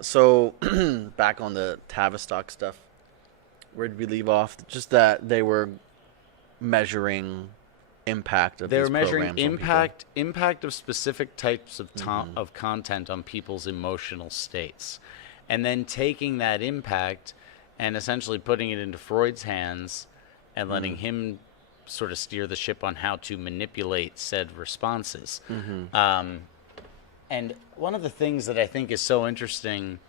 So back on the Tavistock stuff, where did we leave off? Just that they were measuring impact of They're these measuring programs on people. impact of specific types Hmm. of content on people's emotional states, and then taking that impact and essentially putting it into Freud's hands and letting him sort of steer the ship on how to manipulate said responses. Hmm. Um, and one of the things that I think is so interesting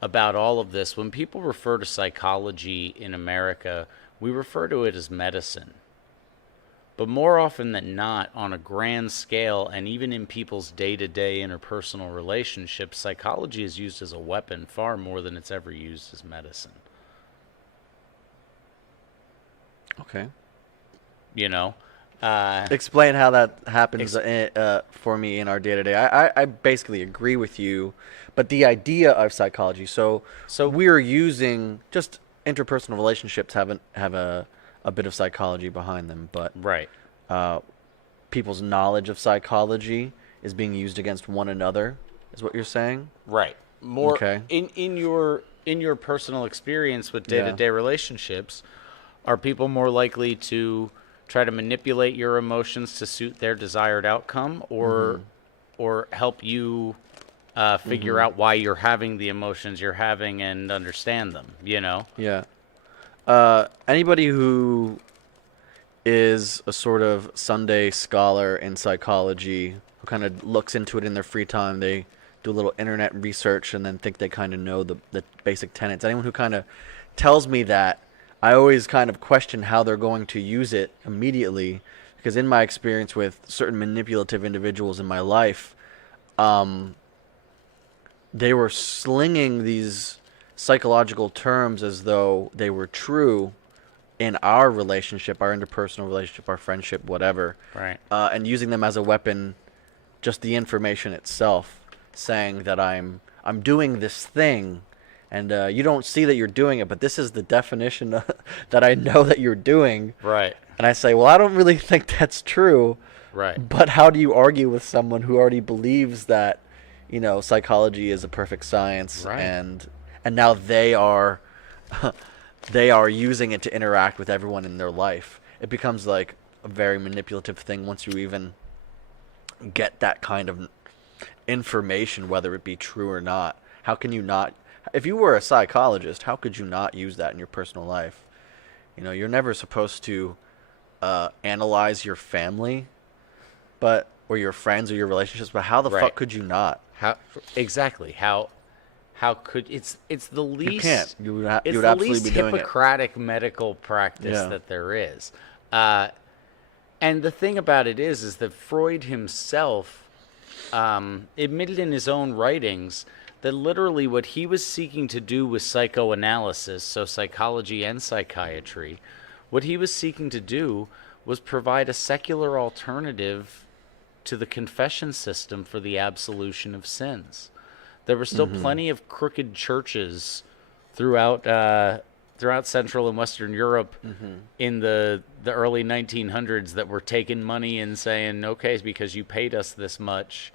about all of this, when people refer to psychology in America, we refer to it as medicine. But more often than not, on a grand scale, and even in people's day to day interpersonal relationships, psychology is used as a weapon far more than it's ever used as medicine. Okay. You know? Uh, Explain how that happens ex- for me in our day to day. I basically agree with you, but the idea of psychology. So so, we're using just interpersonal relationships have a bit of psychology behind them, but right, uh, people's knowledge of psychology is being used against one another, is what you're saying? right. More Okay. in your personal experience with day to Yeah. day relationships, are people more likely to try to manipulate your emotions to suit their desired outcome, Mm-hmm. or help you figure Mm-hmm. out why you're having the emotions you're having and understand them? Yeah. Anybody who is a sort of Sunday scholar in psychology who kind of looks into it in their free time, they do a little internet research and then think they kind of know the basic tenets. Anyone who kind of tells me that, I always kind of question how they're going to use it immediately because in my experience with certain manipulative individuals in my life, um, they were slinging these psychological terms as though they were true in our relationship, our interpersonal relationship, our friendship, whatever, Right. and using them as a weapon, just the information itself, saying that I'm doing this thing, and you don't see that you're doing it, but this is the definition that I know that you're doing. Right. And I say, well, I don't really think that's true, Right. but how do you argue with someone who already believes that, psychology is a perfect science, Right. and now they are they are using it to interact with everyone in their life. It becomes like a very manipulative thing once you even get that kind of information, whether it be true or not. How can you not? If you were a psychologist, how could you not use that in your personal life? You're never supposed to analyze your family, but or your friends or your relationships. But how the Right. fuck could you not? How exactly? How could it's the You can't. least You it's would the absolutely least be doing it. Hippocratic medical practice Yeah. that there is. Uh, and the thing about it is that Freud himself admitted in his own writings that literally what he was seeking to do with psychoanalysis, so psychology and psychiatry, what he was seeking to do was provide a secular alternative to the confession system for the absolution of sins. There were still Mm-hmm. plenty of crooked churches throughout throughout Central and Western Europe Mm-hmm. in the early 1900s that were taking money and saying, "Okay, because you paid us this much,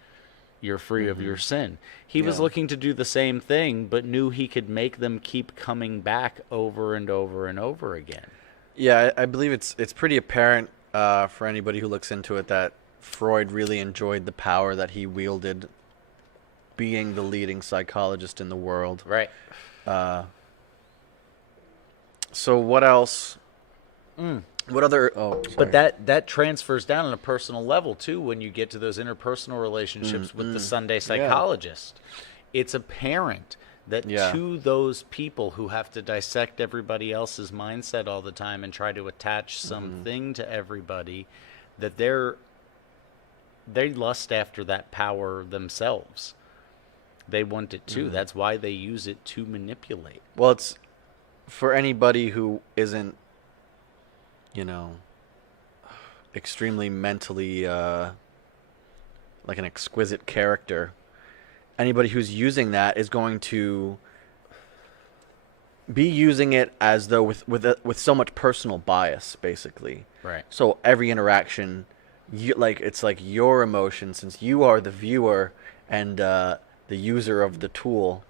you're free of Mm-hmm. your sin." He was Yeah. looking to do the same thing, but knew he could make them keep coming back over and over and over again. Yeah, I believe it's pretty apparent for anybody who looks into it that Freud really enjoyed the power that he wielded, being the leading psychologist in the world. Right. Uh, so what else? Mm. What other? Oh, But sorry. that transfers down on a personal level too when you get to those interpersonal relationships with the Mm-mm. Sunday Yeah. psychologist. It's apparent that Yeah. to those people who have to dissect everybody else's mindset all the time and try to attach Mm-hmm. something to everybody, that they lust after that power themselves. They want it too. Mm-hmm. That's why they use it to manipulate. Well, it's for anybody who isn't, you know, extremely mentally like an exquisite character. Anybody who's using that is going to be using it as though with so much personal bias, basically. Right. So every interaction, it's like your emotion, since you are the viewer and the user of the tool.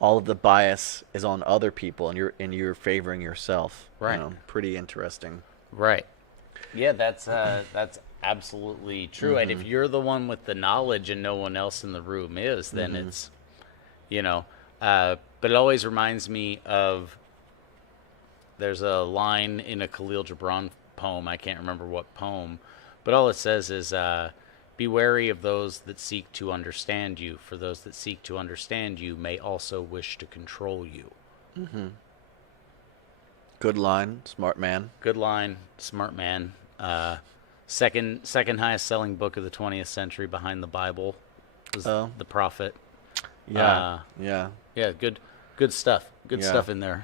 all of the bias is on other people, and you're favoring yourself. Right. Pretty interesting. Right. Yeah, that's absolutely true. And if you're the one with the knowledge and no one else in the room is, then it's, but it always reminds me of, there's a line in a Khalil Gibran poem, I can't remember what poem, but all it says is, be wary of those that seek to understand you, for those that seek to understand you may also wish to control you. Good line, smart man. Good line, smart man. Second highest selling book of the 20th century behind the Bible was The Prophet. Yeah, yeah. Yeah, good stuff. Good stuff in there.